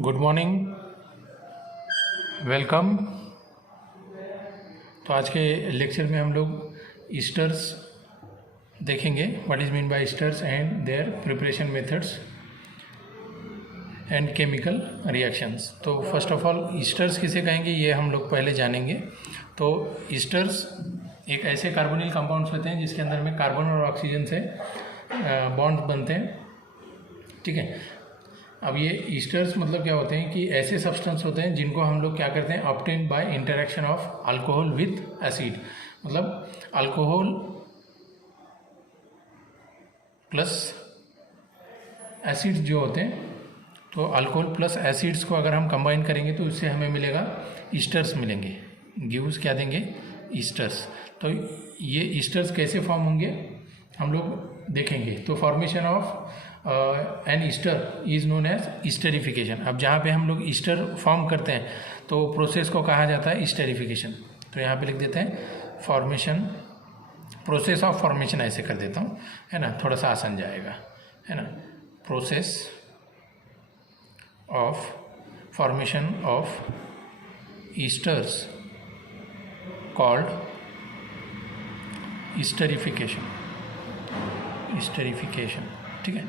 Good morning, welcome. तो आज के लेक्चर में हम लोग ईस्टर्स देखेंगे। What is mean by esters and there preparation methods and chemical reactions. तो फर्स्ट ऑफ ऑल ईस्टर्स किसे कहेंगे ये हम लोग पहले जानेंगे। तो ईस्टर्स एक ऐसे कार्बोनिल कंपाउंड्स होते हैं जिसके अंदर में कार्बन और ऑक्सीजन से बॉन्ड बनते हैं, ठीक है। अब ये ईस्टर्स मतलब क्या होते हैं कि ऐसे सब्सटेंस होते हैं जिनको हम लोग क्या करते हैं, obtain bye interaction of alcohol with acid. मतलब अल्कोहल प्लस एसिड जो होते हैं, तो अल्कोहल प्लस एसिड्स को अगर हम कंबाइन करेंगे तो इससे हमें मिलेगा ईस्टर्स मिलेंगे। गिव्स क्या देंगे, ईस्टर्स। तो ये ईस्टर्स कैसे फॉर्म होंगे हम लोग देखेंगे। तो formation of an ester is known as esterification. अब जहाँ पे हम लोग ईस्टर फॉर्म करते हैं तो प्रोसेस को कहा जाता है ईस्टरिफिकेशन। तो यहाँ पे लिख देते हैं फॉर्मेशन, प्रोसेस ऑफ फॉर्मेशन ऐसे कर देता हूँ, है ना, थोड़ा सा आसान जाएगा, है ना। Process of formation of esters called esterification, esterification, ठीक है।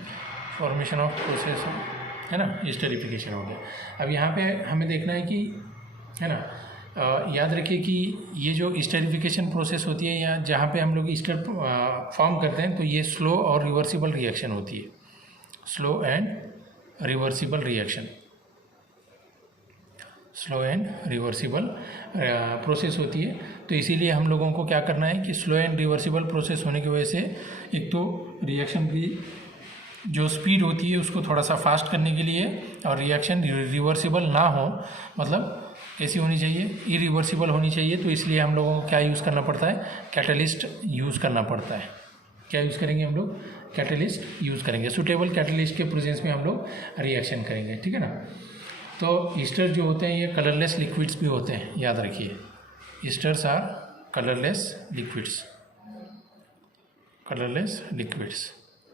फॉर्मेशन ऑफ प्रोसेस है ना, ईस्टरिफिकेशन हो गया। अब यहाँ पे हमें देखना है कि, है ना, याद रखिए कि ये जो ईस्टरिफिकेशन प्रोसेस होती है या जहाँ पे हम लोग ईस्टर फॉर्म करते हैं तो ये स्लो और रिवर्सिबल रिएक्शन होती है। Slow and reversible reaction, slow and reversible process होती है। तो इसीलिए हम लोगों को क्या करना है कि स्लो एंड रिवर्सिबल प्रोसेस होने की वजह से एक तो रिएक्शन की जो स्पीड होती है उसको थोड़ा सा फास्ट करने के लिए, और रिएक्शन रिवर्सिबल ना हो, मतलब कैसी होनी चाहिए, इरिवर्सिबल होनी चाहिए। तो इसलिए हम लोगों को क्या यूज़ करना पड़ता है, कैटलिस्ट यूज़ करना पड़ता है। क्या यूज़ करेंगे हम लोग, कैटलिस्ट यूज़ करेंगे। सुटेबल कैटलिस्ट के प्रेजेंस में हम लोग रिएक्शन करेंगे, ठीक है ना। तो ईस्टर जो होते हैं ये कलरलेस लिक्विड्स भी होते हैं, याद रखिए। Esters are colourless liquids, colourless liquids,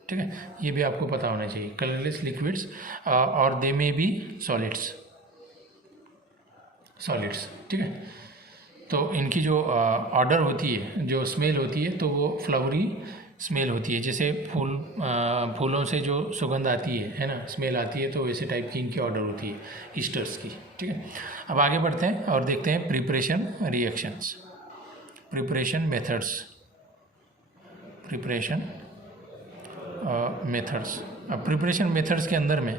ठीक है। ये भी आपको पता होना चाहिए, कलरलेस लिक्विड्स, और दे में बी सॉलिड्स, सॉलिड्स, ठीक है। तो इनकी जो ऑर्डर होती है, जो स्मेल होती है, तो वो फ्लावरी स्मेल होती है। जैसे फूलों से जो सुगंध आती है ना, स्मेल आती है, तो वैसे टाइप की इनकी ऑर्डर होती है ईस्टर्स की, ठीक है। अब आगे बढ़ते हैं और देखते हैं preparation reactions, preparation methods, preparation methods. अब प्रिपरेशन मेथड्स के अंदर में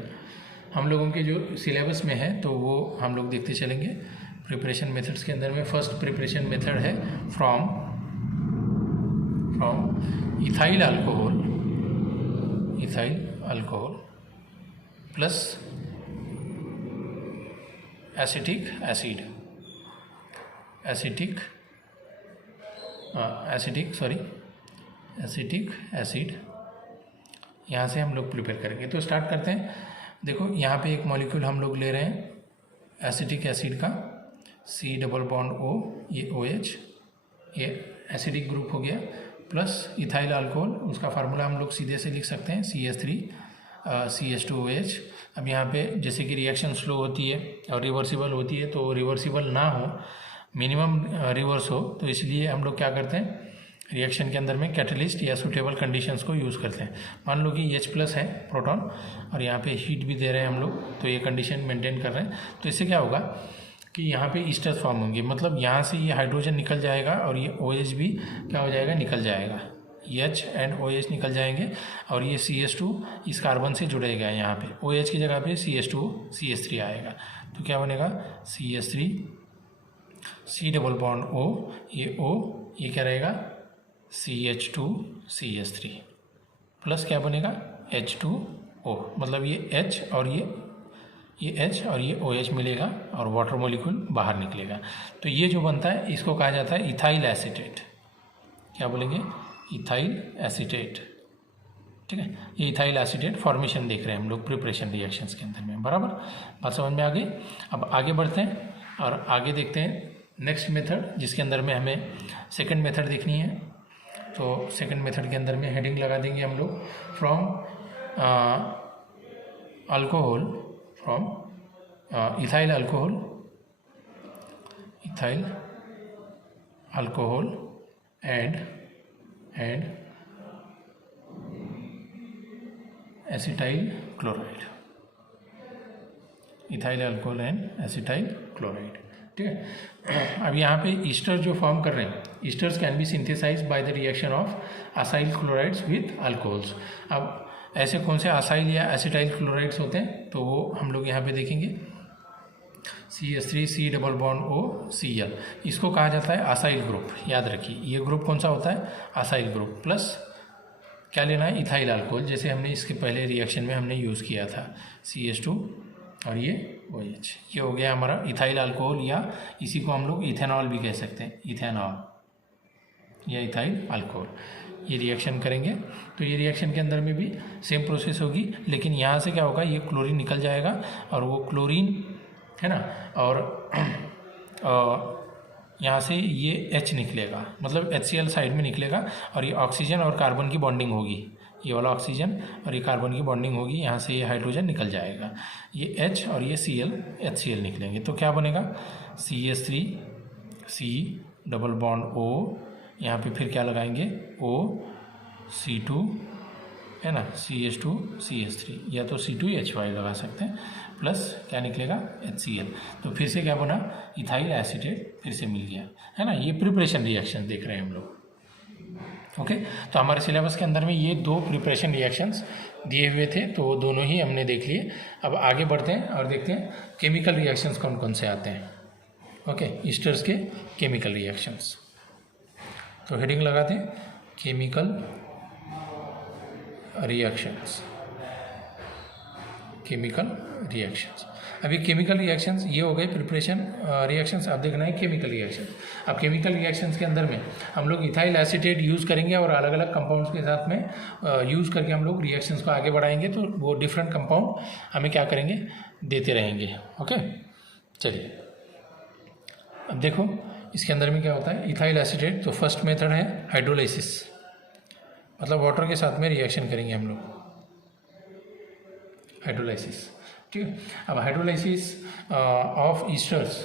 हम लोगों के जो सिलेबस में है तो वो हम लोग देखते चलेंगे। प्रिपरेशन मेथड्स के अंदर में फर्स्ट प्रिपरेशन मेथड है from ethyl alcohol, ethyl alcohol plus acetic acid, acetic acid, यहाँ से हम लोग प्रिपेयर करेंगे। तो स्टार्ट करते हैं। देखो यहाँ पे एक मॉलिक्यूल हम लोग ले रहे हैं एसिटिक एसिड का, C डबल बॉन्ड O, ये OH, ये एसिडिक ग्रुप हो गया, प्लस इथाइल अल्कोहल, उसका फार्मूला हम लोग सीधे से लिख सकते हैं CH3 CH2OH। अब यहाँ पे जैसे कि रिएक्शन स्लो होती है और रिवर्सिबल होती है, तो रिवर्सिबल ना हो, मिनिमम रिवर्स हो, तो इसलिए हम लोग क्या करते हैं, रिएक्शन के अंदर में कैटलिस्ट या सूटेबल कंडीशंस को यूज़ करते हैं। मान लो कि H+ है प्रोटॉन और यहाँ पे हीट भी दे रहे हैं हम लोग, तो ये कंडीशन मेंटेन कर रहे हैं। तो इससे क्या होगा कि यहाँ पे ईस्टर्स फॉर्म होंगे, मतलब यहाँ से ये हाइड्रोजन निकल जाएगा और ये OH भी क्या हो जाएगा, निकल जाएगा, H एंड OH निकल जाएंगे, और ये CH2 इस कार्बन से जुड़ेगा। यहाँ पे OH की जगह पे CH2 CH3 आएगा, तो क्या बनेगा, CH3 C double bond O, ये O, ये क्या रहेगा, CH2 CH3 प्लस क्या बनेगा, H2O, मतलब ये H और ये H और ये OH मिलेगा और वाटर मॉलिक्यूल बाहर निकलेगा। तो ये जो बनता है इसको कहा जाता है इथाइल एसीटेट। क्या बोलेंगे, इथाइल एसीटेट, ठीक है। ये इथाइल एसीटेट फॉर्मेशन देख रहे हैं हम लोग प्रिपरेशन रिएक्शंस के अंदर में, बराबर बात समझ में आ गई। अब आगे बढ़ते हैं और आगे देखते हैं नेक्स्ट मेथड, जिसके अंदर में हमें सेकंड मेथड देखनी है। तो सेकंड मेथड के अंदर में हेडिंग लगा देंगे हम लोग from alcohol, from ethyl alcohol and acetyl chloride, ethyl alcohol and acetyl chloride. ठीक है। अब यहाँ पे ईस्टर जो फॉर्म कर रहे हैं, esters can be synthesize by the reaction of acyl chlorides with alcohols. अब ऐसे कौन से असाइल या एसिटाइल क्लोराइड्स होते हैं तो वो हम लोग यहाँ पे देखेंगे। CH3 C double bond O Cl, इसको कहा जाता है असाइल ग्रुप। याद रखिए ये ग्रुप कौन सा होता है, असाइल ग्रुप। प्लस क्या लेना है, इथाइल अल्कोहल, जैसे हमने इसके पहले रिएक्शन में हमने यूज़ किया था CH2 और ये OH। ये हो गया हमारा इथाइल अल्कोहल, या इसी को हम लोग इथेनॉल भी कह सकते हैं, इथेनॉल या इथाइल अल्कोहल। ये रिएक्शन करेंगे तो ये रिएक्शन के अंदर में भी सेम प्रोसेस होगी, लेकिन यहाँ से क्या होगा, ये क्लोरीन निकल जाएगा और वो क्लोरीन है ना, और यहाँ से ये H निकलेगा, मतलब HCl साइड में निकलेगा और ये ऑक्सीजन और कार्बन की बॉन्डिंग होगी, ये वाला ऑक्सीजन और ये कार्बन की बॉन्डिंग होगी, यहाँ से ये हाइड्रोजन निकल जाएगा, ये H और ये Cl HCl निकलेंगे। तो क्या बनेगा, CH3 C double bond O, यहाँ पे फिर क्या लगाएंगे O C2 है ना, CH2 CH3, या तो C2H5 लगा सकते हैं, प्लस क्या निकलेगा HCl। तो फिर से क्या बना, इथाइल एसीटेट फिर से मिल गया, है ना। ये प्रिपरेशन रिएक्शन देख रहे हैं हम लोग। ओके, तो हमारे सिलेबस के अंदर में ये 2 प्रिपरेशन रिएक्शंस दिए हुए थे, तो दोनों ही हमने देख लिए। अब आगे बढ़ते हैं और देखते हैं केमिकल रिएक्शंस कौन कौन से आते हैं। ओके, ईस्टर्स के केमिकल रिएक्शंस, तो हेडिंग लगाते हैं केमिकल रिएक्शंस। केमिकल रिएक्शंस, अभी केमिकल रिएक्शंस ये हो गए प्रिपरेशन रिएक्शंस। अब देखना है केमिकल रिएक्शंस। अब केमिकल रिएक्शंस के अंदर में हम लोग इथाइल एसीटेट यूज़ करेंगे और अलग अलग कंपाउंड्स के साथ में यूज़ करके हम लोग रिएक्शंस को आगे बढ़ाएंगे, तो वो डिफरेंट कंपाउंड हमें क्या करेंगे, देते रहेंगे। ओके, चलिए अब देखो इसके अंदर में क्या होता है, इथाइल एसीटेट। तो फर्स्ट मेथड है हाइड्रोलाइसिस, मतलब वाटर के साथ में रिएक्शन करेंगे हम लोग, हाइड्रोलाइसिस। ठीक है। अब hydrolysis of esters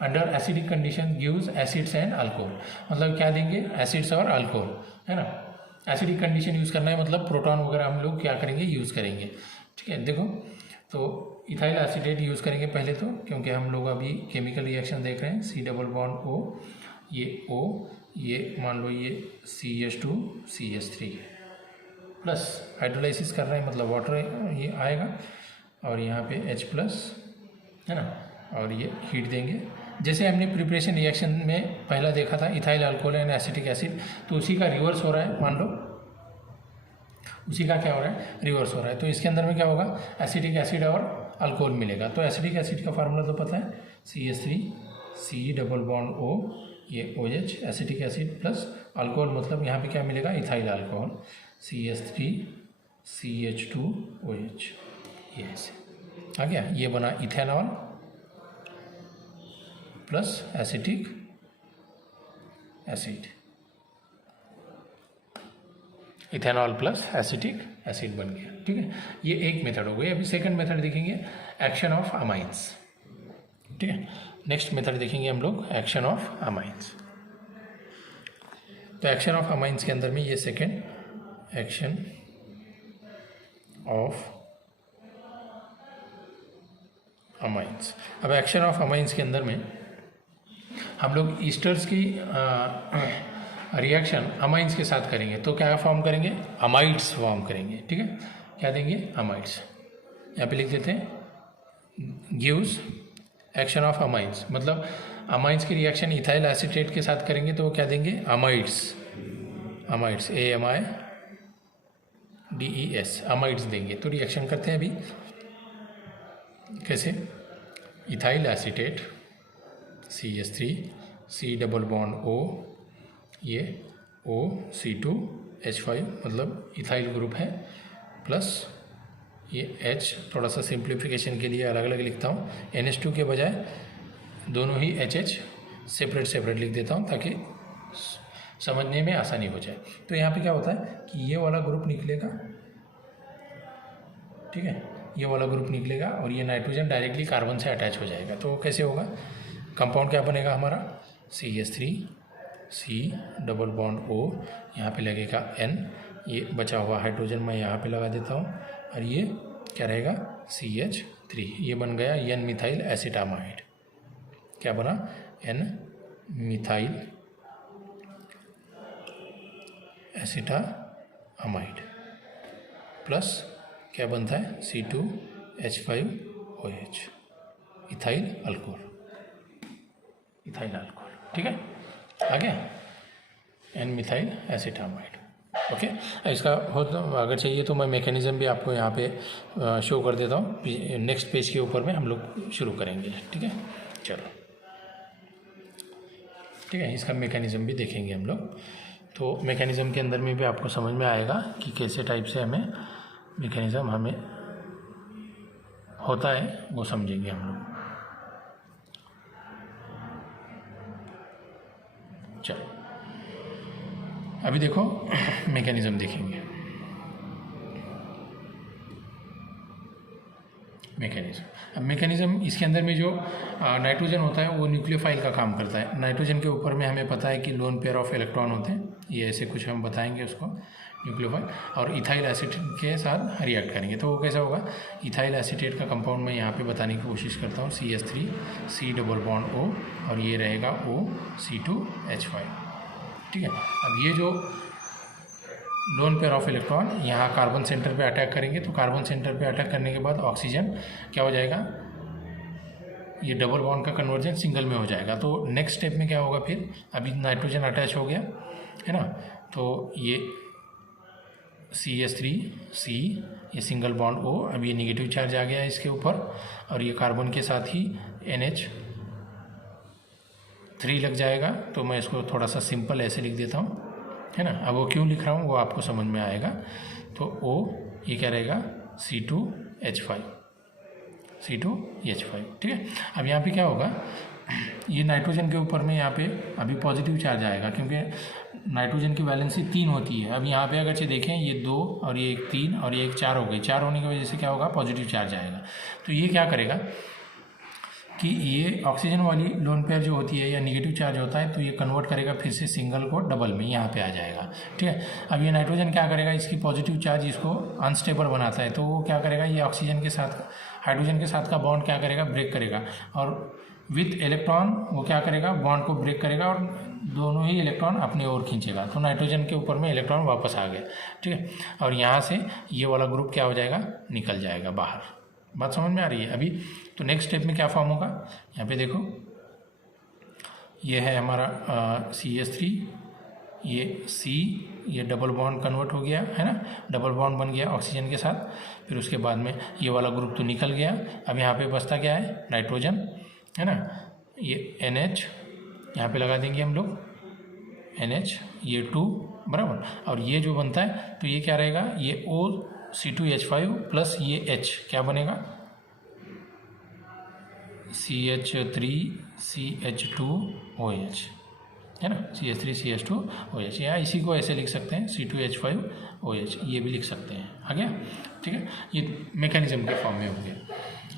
under acidic condition gives acids and alcohol, मतलब क्या देंगे, एसिड्स और अल्कोहल, है ना। एसिडिक कंडीशन यूज़ करना है, मतलब प्रोटॉन वगैरह हम लोग क्या करेंगे, यूज़ करेंगे। ठीक है, देखो तो इथाइल एसीटेट यूज़ करेंगे पहले तो, क्योंकि हम लोग अभी केमिकल रिएक्शन देख रहे हैं। C डबल बॉन्ड O, ये O, ये मान लो ये CH2 CH3 प्लस हाइड्रोलाइसिस कर रहे हैं, मतलब वाटर ये आएगा और यहाँ पे H प्लस, है ना, और ये हीट देंगे। जैसे हमने प्रिपरेशन रिएक्शन में पहला देखा था ethyl alcohol and acetic acid, तो उसी का रिवर्स हो रहा है, मान लो उसी का क्या हो रहा है, रिवर्स हो रहा है। तो इसके अंदर में क्या होगा, एसिटिक एसिड और अल्कोहल मिलेगा। तो एसिटिक एसिड का फार्मूला तो पता है, CH3 C double bond O, ये OH, acetic acid plus alcohol, मतलब यहाँ पे क्या मिलेगा, ethyl alcohol, CH3 CH2 OH, ये ऐसे आ गया। ये बना ethanol plus acetic acid, ethanol plus acetic acid बन गया। ठीक है, ये एक मेथड हो गई। अभी सेकंड मेथड देखेंगे, एक्शन ऑफ अमाइंस। ठीक है, नेक्स्ट मेथड देखेंगे हम लोग, एक्शन ऑफ अमाइंस। तो एक्शन ऑफ अमाइंस के अंदर में ये सेकंड, एक्शन ऑफ अमाइंस। अब एक्शन ऑफ अमाइंस के अंदर में हम लोग ईस्टर्स की रिएक्शन अमाइंस के साथ करेंगे, तो क्या फॉर्म करेंगे, अमाइड्स फॉर्म करेंगे। ठीक है, क्या देंगे, अमाइड्स। यहाँ पे लिख देते हैं गिव्स एक्शन ऑफ अमाइंस, मतलब अमाइंस की रिएक्शन इथाइल एसीटेट के साथ करेंगे तो क्या देंगे, अमाइड्स, अमाइड्स AMIDES, अमाइड्स देंगे। तो रिएक्शन करते हैं अभी, कैसे, ethyl acetate CH3 C double bond O, ये O C2H5, मतलब इथाइल ग्रुप है, प्लस ये H, थोड़ा सा सिंप्लीफिकेशन के लिए अलग अलग लिखता हूँ, NH2 के बजाय दोनों ही HH सेपरेट सेपरेट लिख देता हूँ ताकि समझने में आसानी हो जाए। तो यहाँ पे क्या होता है कि ये वाला ग्रुप निकलेगा, ठीक है, ये वाला ग्रुप निकलेगा और ये नाइट्रोजन डायरेक्टली कार्बन से अटैच हो जाएगा। तो कैसे होगा, कंपाउंड क्या बनेगा हमारा, CH3 C double bond O, यहाँ पे लगेगा N, ये बचा हुआ हाइड्रोजन मैं यहाँ पे लगा देता हूँ, और ये क्या रहेगा CH3, ये बन गया N मिथाइल एसिटामाइड। क्या बना, N मिथाइल एसिटामाइड प्लस क्या बनता है C2H5OH, इथाइल अल्कोहल, ठीक है, आ गया N मिथाइल एसिटामाइड। ओके, इसका हो तो अगर चाहिए तो मैं मैकेनिज़्म भी आपको यहाँ पे शो कर देता हूँ, नेक्स्ट पेज के ऊपर में हम लोग शुरू करेंगे। ठीक है, चलो ठीक है, इसका मैकेनिज़्म भी देखेंगे हम लोग। तो मैकेनिज़्म के अंदर में भी आपको समझ में आएगा कि कैसे टाइप से हमें मैकेनिज़्म हमें होता है, वो समझेंगे हम लोग। चलो अभी देखो मैकेनिज़्म देखेंगे। अब मैकेनिज़्म इसके अंदर में जो नाइट्रोजन होता है वो न्यूक्लियोफाइल का काम करता है। नाइट्रोजन के ऊपर में हमें पता है कि लोन पेयर ऑफ इलेक्ट्रॉन होते हैं, ये ऐसे कुछ हम बताएंगे उसको न्यूक्लियोफाइल, और इथाइल एसिड के साथ रिएक्ट करेंगे। तो वो कैसा होगा, इथाइल एसिटेट का कंपाउंड मैं यहाँ पे बताने की कोशिश करता हूँ, CH3 C double bond O, और ये रहेगा OC2H5। ठीक है, अब ये जो लोन पेयर ऑफ इलेक्ट्रॉन यहाँ कार्बन सेंटर पे अटैक करेंगे, तो कार्बन सेंटर पे अटैक करने के बाद ऑक्सीजन क्या हो जाएगा, ये डबल बॉन्ड का कन्वर्जन सिंगल में हो जाएगा। तो नेक्स्ट स्टेप में क्या होगा, फिर अभी नाइट्रोजन अटैच हो गया है ना, तो ये CH3C, ये सिंगल बॉन्ड O, अब ये निगेटिव चार्ज आ गया है इसके ऊपर, और ये कार्बन के साथ ही NH3 लग जाएगा। तो मैं इसको थोड़ा सा सिंपल ऐसे लिख देता हूँ, है ना। अब वो क्यों लिख रहा हूँ वो आपको समझ में आएगा। तो O ये क्या रहेगा C2H5, ठीक है। अब यहाँ पे क्या होगा, ये नाइट्रोजन के ऊपर में यहाँ पे अभी पॉजिटिव चार्ज आएगा, क्योंकि नाइट्रोजन की वैलेंसी 3 होती है। अब यहाँ पे अगर देखें ये 2 और ये 1 3 और ये 1 4 हो गई, 4 होने की वजह से क्या होगा, पॉजिटिव चार्ज आएगा। तो ये क्या करेगा कि ये ऑक्सीजन वाली लोन पेयर जो होती है या निगेटिव चार्ज होता है, तो ये कन्वर्ट करेगा फिर से सिंगल को डबल में, यहाँ पे आ जाएगा। ठीक है, अब ये नाइट्रोजन क्या करेगा, इसकी पॉजिटिव चार्ज इसको अनस्टेबल बनाता है, तो वो क्या करेगा, ये ऑक्सीजन के साथ हाइड्रोजन के साथ का बॉन्ड क्या करेगा, ब्रेक करेगा, और विथ इलेक्ट्रॉन वो क्या करेगा, बॉन्ड को ब्रेक करेगा और दोनों ही इलेक्ट्रॉन अपने ओर खींचेगा। तो नाइट्रोजन के ऊपर में इलेक्ट्रॉन वापस आ गया। ठीक है, और यहाँ से ये वाला ग्रुप क्या हो जाएगा, निकल जाएगा बाहर। बात समझ में आ रही है अभी। तो नेक्स्ट स्टेप में क्या फॉर्म होगा, यहाँ पे देखो ये है हमारा CH3, ये C, ये डबल बॉन्ड कन्वर्ट हो गया है ना, डबल बॉन्ड बन गया ऑक्सीजन के साथ। फिर उसके बाद में ये वाला ग्रुप तो निकल गया। अब यहाँ पे बचता क्या है, नाइट्रोजन है ना, ये NH यहाँ पे लगा देंगे हम लोग, NH ये 2 बराबर, और ये जो बनता है तो ये क्या रहेगा, ये OC2H5 प्लस ये H क्या बनेगा, CH3CH2OH है ना, CH3CH2OH, या इसी को ऐसे लिख सकते हैं C2H5OH, ये भी लिख सकते हैं। आ गया, ठीक है, ये मैकेनिज्म के फॉर्म में हो गया।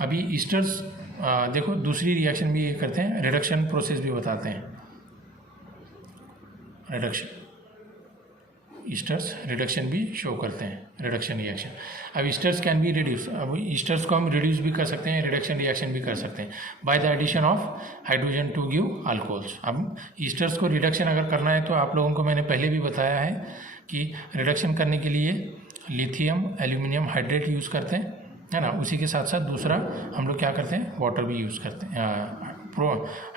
अभी ईस्टर्स देखो दूसरी रिएक्शन भी ये करते हैं, रिडक्शन प्रोसेस भी बताते हैं। रिडक्शन, ईस्टर्स रिडक्शन भी शो करते हैं, रिडक्शन रिएक्शन। अब ईस्टर्स कैन बी रिड्यूस, अब ईस्टर्स को हम रिड्यूस भी कर सकते हैं, रिडक्शन रिएक्शन भी कर सकते हैं by the addition of hydrogen to give alcohols. अब ईस्टर्स को रिडक्शन अगर करना है तो आप लोगों को मैंने पहले भी बताया है कि रिडक्शन करने के लिए लिथियम एल्यूमिनियम हाइड्रेट यूज़ करते हैं, है ना। उसी के साथ साथ दूसरा हम लोग क्या करते हैं, वाटर भी यूज़ करते हैं,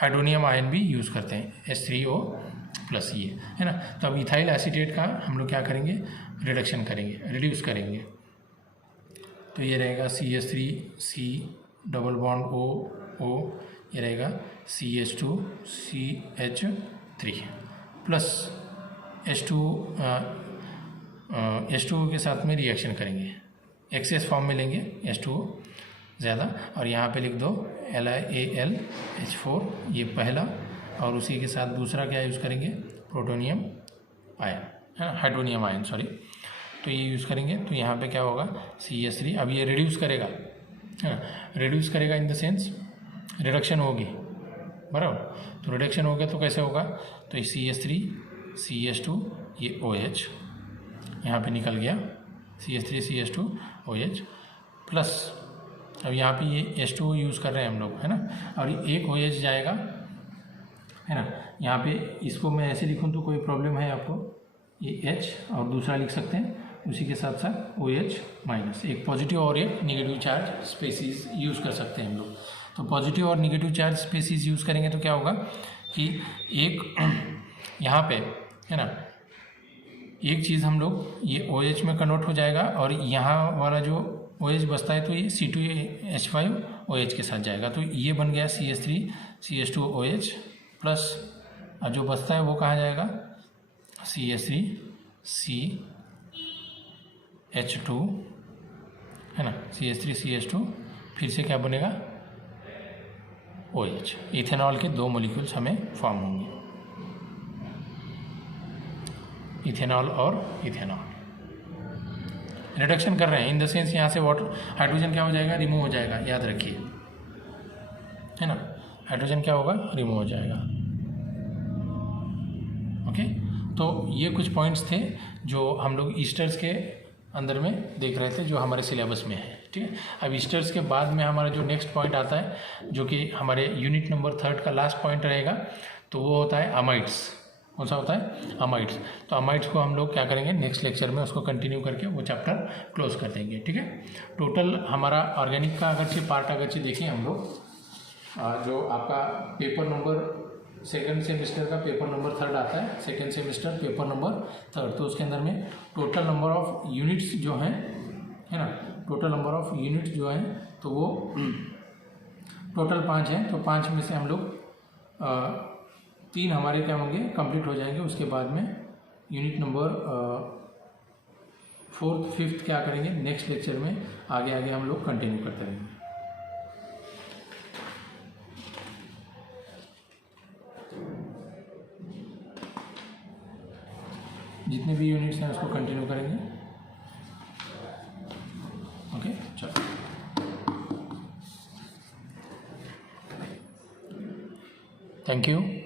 हाइड्रोनियम आयन भी यूज़ करते हैं, H3O प्लस ये है ना। तो अब इथाइल एसिटेट का हम लोग क्या करेंगे, रिडक्शन करेंगे, रिड्यूस करेंगे। तो ये रहेगा CH3C डबल बॉन्ड O, ये रहेगा CH2CH3 प्लस H2O के साथ में रिएक्शन करेंगे, एक्सेस फॉर्म में लेंगे H2O ज़्यादा, और यहाँ पे लिख दो LiAlH4, ये पहला, और उसी के साथ दूसरा क्या यूज़ करेंगे, प्रोटोनियम आयन है ना, हाइड्रोनियम आयन सॉरी, तो ये यूज़ करेंगे। तो यहाँ पे क्या होगा, CH3, अब ये रिड्यूस करेगा है ना। रिड्यूस करेगा इन द सेंस रिडक्शन होगी, बराबर। तो रिडक्शन हो गया तो कैसे होगा, तो CH3 CH2 ये OH यहाँ पे निकल गया, CH3 CH2 OH प्लस अब यहाँ पे ये H2O यूज़ कर रहे हैं हम लोग, है ना। और ये एक OH जाएगा, है ना। यहाँ पे इसको मैं ऐसे लिखूँ तो कोई प्रॉब्लम है आपको, ये H और दूसरा लिख सकते हैं उसी के साथ साथ OH माइनस, एक पॉजिटिव और एक नेगेटिव चार्ज स्पेसीज यूज़ कर सकते हैं हम लोग। तो पॉजिटिव और नेगेटिव चार्ज स्पेसीज यूज़ करेंगे तो क्या होगा कि एक यहाँ पे, है ना, एक चीज़ हम लोग ये OH में कन्वर्ट हो जाएगा और यहाँ वाला जो OH बचता है तो ये C2H5OH के साथ जाएगा। तो ये बन गया CH3 CH2OH प्लस अब जो बचता है वो कहाँ जाएगा, CH3 CH2, है ना, CH3 CH2 फिर से क्या बनेगा OH। इथेनॉल के दो मॉलिक्यूल्स हमें फॉर्म होंगे, इथेनॉल और इथेनॉल। रिडक्शन कर रहे हैं इन द सेंस यहाँ से वाटर हाइड्रोजन क्या हो जाएगा, रिमूव हो जाएगा, याद रखिए, है ना। हाइड्रोजन क्या होगा, रिमूव हो जाएगा। ओके, तो ये कुछ पॉइंट्स थे जो हम लोग ईस्टर्स के अंदर में देख रहे थे, जो हमारे सिलेबस में है, ठीक है। अब ईस्टर्स के बाद में हमारा जो नेक्स्ट पॉइंट आता है जो कि हमारे यूनिट नंबर 3 का लास्ट पॉइंट रहेगा, तो वो होता है अमाइड्स। कौन सा होता है, अमाइड्स। तो अमाइड्स को हम लोग क्या करेंगे, नेक्स्ट लेक्चर में उसको कंटिन्यू करके वो चैप्टर क्लोज कर देंगे, ठीक है। टोटल हमारा ऑर्गेनिक का अगरचे पार्ट अगरचे देखें हम लोग, जो आपका पेपर नंबर सेकेंड सेमिस्टर का पेपर नंबर 3 आता है, सेकेंड सेमिस्टर पेपर नंबर 3, तो उसके अंदर में टोटल नंबर ऑफ यूनिट्स जो हैं, है ना, टोटल नंबर ऑफ यूनिट्स जो हैं तो वो टोटल 5 हैं। तो 5 में से हम लोग 3 हमारे क्या होंगे, कंप्लीट हो जाएंगे। उसके बाद में यूनिट नंबर 4th 5th क्या करेंगे, नेक्स्ट लेक्चर में आगे आगे हम लोग कंटिन्यू करते रहेंगे। जितने भी यूनिट्स हैं उसको कंटिन्यू करेंगे। ओके, चलो, थैंक यू।